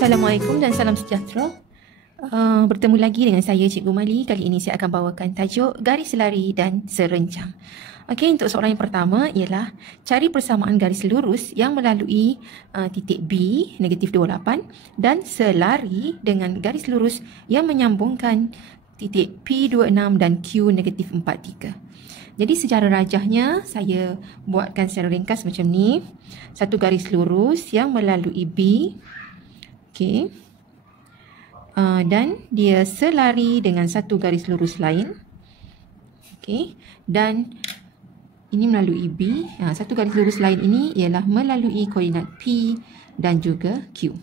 Assalamualaikum dan salam sejahtera. Bertemu lagi dengan saya Cikgu Mali. Kali ini saya akan bawakan tajuk garis lari dan serencang. Okey, untuk soalan yang pertama ialah cari persamaan garis lurus yang melalui titik B negatif 28 dan selari dengan garis lurus yang menyambungkan titik P26 dan Q negatif 43. Jadi secara rajahnya saya buatkan secara ringkas macam ni. Satu garis lurus yang melalui B. Okey. Dan dia selari dengan satu garis lurus lain. Okey. Dan ini melalui B. Satu garis lurus lain ini ialah melalui koordinat P dan juga Q.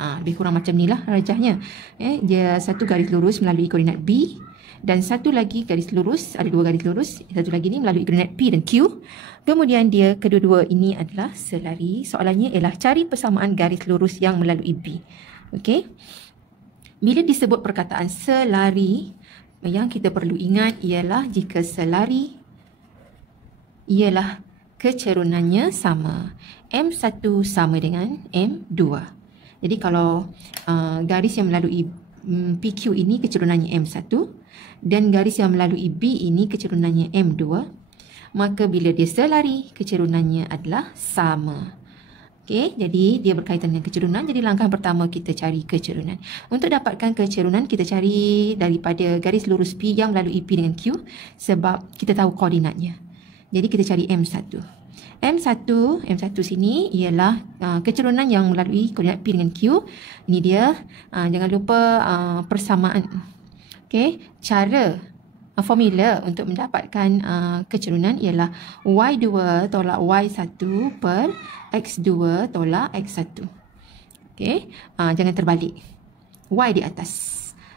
Lebih kurang macam ni lah rajahnya. Dia satu garis lurus melalui koordinat B. Dan satu lagi garis lurus, ada dua garis lurus, satu lagi ni melalui koordinat P dan Q. Kemudian dia kedua-dua ini adalah selari. Soalannya ialah cari persamaan garis lurus yang melalui B. Okey. Bila disebut perkataan selari, yang kita perlu ingat ialah jika selari ialah kecerunannya sama. M1 sama dengan M2. Jadi kalau garis yang melalui PQ ini kecerunannya M1 dan garis yang melalui B ini kecerunannya M2, maka bila dia selari kecerunannya adalah sama. Okey, jadi dia berkaitan dengan kecerunan. Jadi langkah pertama kita cari kecerunan. Untuk dapatkan kecerunan kita cari daripada garis lurus P yang melalui P dengan Q sebab kita tahu koordinatnya. Jadi kita cari M1. M1 sini ialah kecerunan yang melalui koordinat P dengan Q. Ini dia. Jangan lupa persamaan. Okey, cara formula untuk mendapatkan kecerunan ialah Y2 tolak Y1 per X2 tolak X1. Okey, jangan terbalik. Y di atas.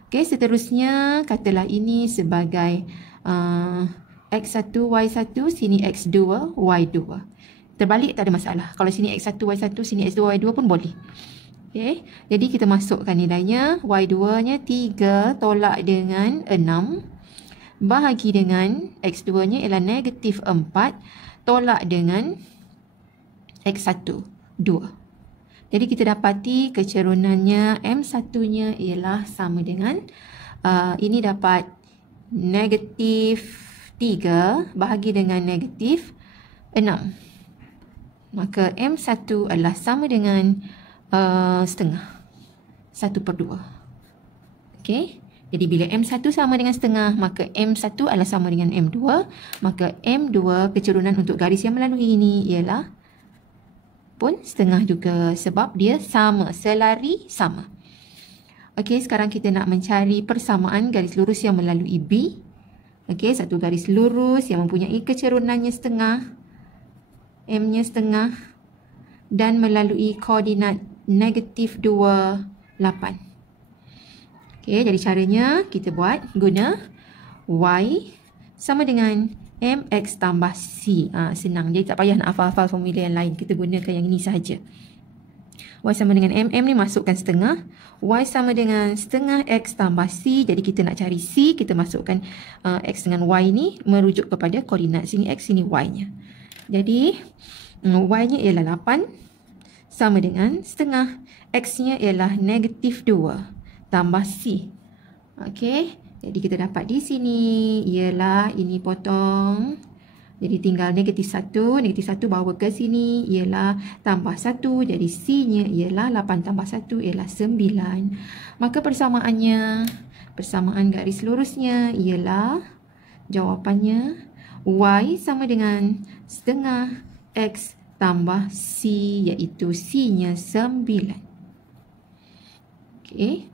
Okey, seterusnya katalah ini sebagai X1 Y1, sini X2 Y2. Terbalik tak ada masalah. Kalau sini X1 Y1, sini X2 Y2 pun boleh. Okay. Jadi kita masukkan nilainya. Y2-nya 3 tolak dengan 6. Bahagi dengan X2-nya ialah negatif 4 tolak dengan X1, 2. Jadi kita dapati kecerunannya M1-nya ialah sama dengan ini dapat negatif 3 bahagi dengan negatif 6. Maka M1 adalah sama dengan setengah. 1/2. Okey. Jadi bila M1 sama dengan setengah, maka M1 adalah sama dengan M2. Maka M2 kecerunan untuk garis yang melalui ini ialah pun setengah juga sebab dia sama. Selari sama. Okey, sekarang kita nak mencari persamaan garis lurus yang melalui B. Okey, satu garis lurus yang mempunyai kecerunannya setengah. M-nya setengah. Dan melalui koordinat negatif 2, 8. Okey, jadi caranya kita buat guna Y sama dengan MX tambah C. Senang, jadi tak payah nak hafal-hafal formula yang lain. Kita gunakan yang ini sahaja. Y sama dengan MM ni masukkan setengah. Y sama dengan setengah X tambah C. Jadi kita nak cari C, kita masukkan X dengan Y ni merujuk kepada koordinat. Sini X, sini Y-nya. Jadi Y-nya ialah 8. Sama dengan setengah. X-nya ialah negatif 2 tambah C. Okey. Jadi kita dapat di sini ialah ini potong. Jadi tinggal negatif 1. Negatif 1 bawa ke sini ialah tambah 1. Jadi C-nya ialah 8 tambah 1 ialah 9. Maka persamaannya, persamaan garis lurusnya ialah jawapannya Y sama dengan setengah X tambah C, iaitu C-nya 9. Okey.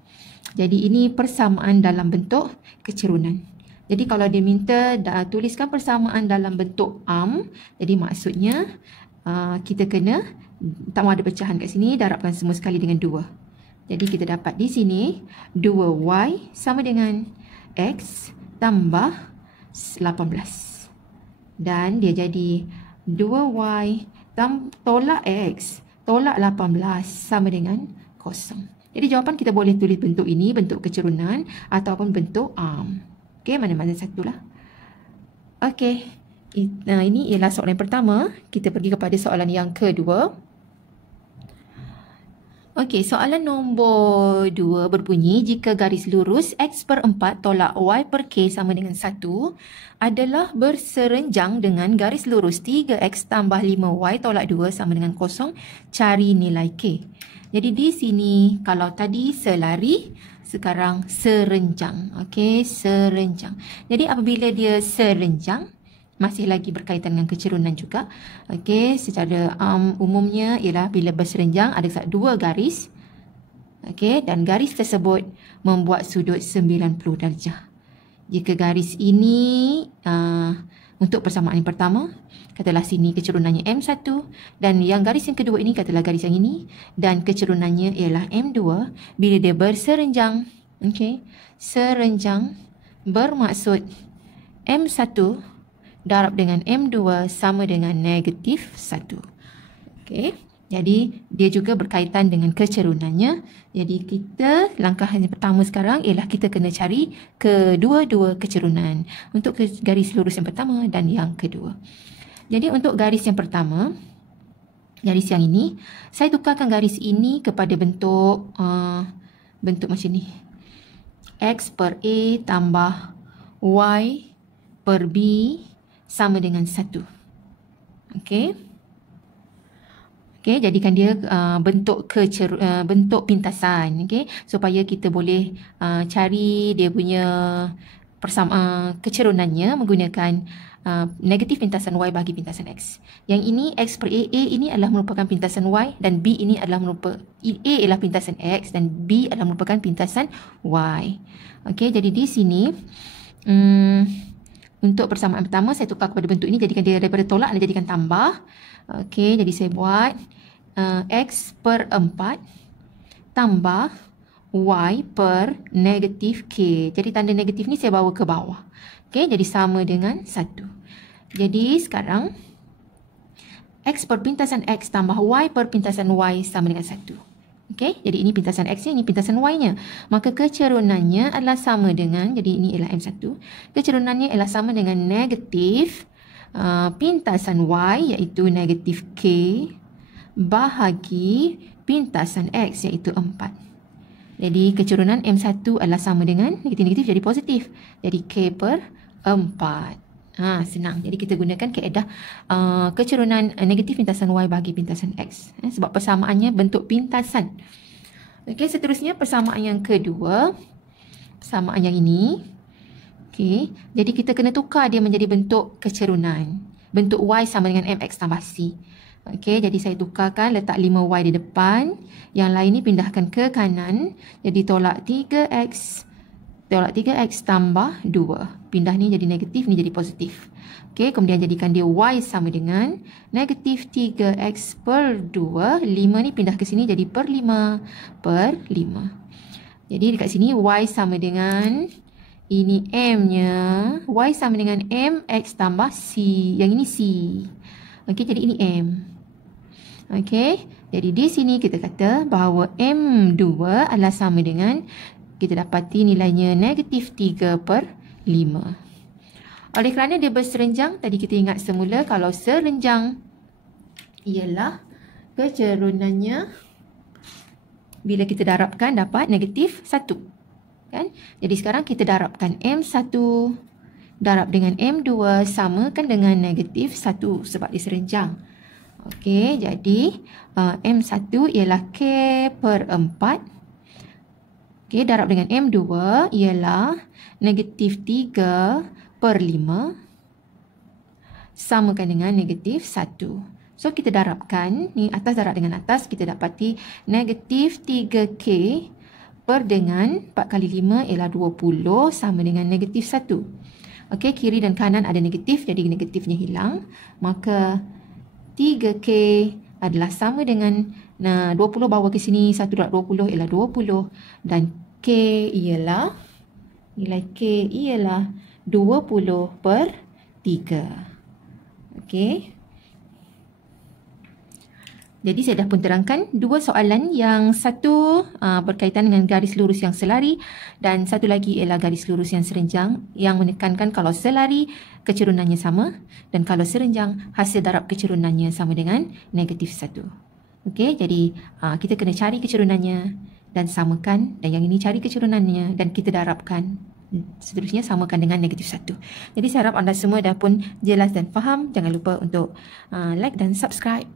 Jadi ini persamaan dalam bentuk kecerunan. Jadi kalau dia minta tuliskan persamaan dalam bentuk arm, jadi maksudnya kita kena tak mahu ada pecahan kat sini, darabkan semua sekali dengan 2. Jadi kita dapat di sini 2Y sama dengan X tambah 18. Dan dia jadi 2Y tolak X tolak 18 sama dengan 0. Jadi jawapan kita boleh tulis bentuk ini, bentuk kecerunan ataupun bentuk arm. Okey, mana-mana satulah. Okey. Ini ialah soalan yang pertama. Kita pergi kepada soalan yang kedua. Okey, soalan nombor 2 berbunyi, jika garis lurus X per 4 tolak Y per K sama dengan 1 adalah berserenjang dengan garis lurus 3X tambah 5Y tolak 2 sama dengan 0, cari nilai K. Jadi di sini, kalau tadi selari, sekarang serenjang. Okey, serenjang. Jadi apabila dia serenjang, masih lagi berkaitan dengan kecerunan juga. Okey, secara umumnya ialah bila berserenjang ada dua garis. Okey, dan garis tersebut membuat sudut 90 darjah. Jika garis ini untuk persamaan yang pertama, katalah sini kecerunannya M1 dan yang garis yang kedua ini katalah garis yang ini dan kecerunannya ialah M2 bila dia berserenjang. Okey, serenjang bermaksud M1 darab dengan M2 sama dengan negatif 1. Okey, jadi dia juga berkaitan dengan kecerunannya. Jadi kita, langkah yang pertama sekarang ialah kita kena cari kedua-dua kecerunan untuk garis lurus yang pertama dan yang kedua. Jadi untuk garis yang pertama, garis yang ini, saya tukarkan garis ini kepada bentuk macam ni. X per A tambah Y per B sama dengan 1. Okey. Okey, jadikan dia bentuk pintasan, okey, supaya kita boleh cari dia punya kecerunannya menggunakan negatif pintasan Y bagi pintasan X. Yang ini X per A ini adalah merupakan pintasan Y dan B ini adalah merupakan A adalah pintasan X dan B adalah merupakan pintasan Y. Okey, jadi di sini untuk persamaan pertama, saya tukar kepada bentuk ini, jadikan dia daripada tolak dan jadikan tambah. Okey, jadi saya buat X per 4 tambah Y per negatif K. Jadi tanda negatif ni saya bawa ke bawah. Okey, jadi sama dengan 1. Jadi sekarang, X per pintasan X tambah Y per pintasan Y sama dengan 1. Okey, jadi ini pintasan X-nya, ini pintasan Y-nya. Maka kecerunannya adalah sama dengan, jadi ini ialah M1. Kecerunannya ialah sama dengan negatif pintasan Y iaitu negatif K bahagi pintasan X iaitu 4. Jadi kecerunan M1 adalah sama dengan negatif-negatif jadi positif. Jadi K per 4. Senang. Jadi kita gunakan kaedah kecerunan negatif pintasan Y bagi pintasan X. Sebab persamaannya bentuk pintasan. Okey, seterusnya persamaan yang kedua. Persamaan yang ini. Okey, jadi kita kena tukar dia menjadi bentuk kecerunan. Bentuk Y sama dengan MX tambah C. Okey, jadi saya tukarkan, letak 5Y di depan. Yang lain ni pindahkan ke kanan. Jadi tolak 3X. Tolak 3X tambah 2. Pindah ni jadi negatif, ni jadi positif. Okey, kemudian jadikan dia Y sama dengan negatif 3X per 2. 5 ni pindah ke sini jadi per 5 per 5. Jadi dekat sini Y sama dengan, ini M-nya. Y sama dengan MX tambah C. Yang ini C. Okey, jadi ini M. Okey, jadi di sini kita kata bahawa M2 adalah sama dengan, kita dapati nilainya negatif 3 per 5. Oleh kerana dia berserenjang, tadi kita ingat semula kalau serenjang ialah kecerunannya bila kita darabkan dapat negatif 1. Kan? Jadi sekarang kita darabkan M1 darab dengan M2 samakan dengan negatif 1 sebab dia serenjang. Okey, jadi M1 ialah K per 4. Okey, darab dengan M2 ialah negatif 3 per 5 samakan dengan negatif 1. So, kita darabkan, ni atas darab dengan atas, kita dapati negatif 3K per dengan 4 kali 5 ialah 20 sama dengan negatif 1. Okey, kiri dan kanan ada negatif, jadi negatifnya hilang. Maka 3K adalah sama dengan 20 bawa ke sini, 1 darab 20 ialah 20 dan K ialah, nilai K ialah 20 per 3. Okey. Jadi saya dah pun terangkan dua soalan, yang satu berkaitan dengan garis lurus yang selari dan satu lagi ialah garis lurus yang serenjang yang menekankan kalau selari kecerunannya sama dan kalau serenjang hasil darab kecerunannya sama dengan negatif 1. Okey, jadi kita kena cari kecerunannya dan samakan, dan yang ini cari kecerunannya dan kita darabkan. Seterusnya samakan dengan negatif 1. Jadi saya harap anda semua dah pun jelas dan faham. Jangan lupa untuk like dan subscribe.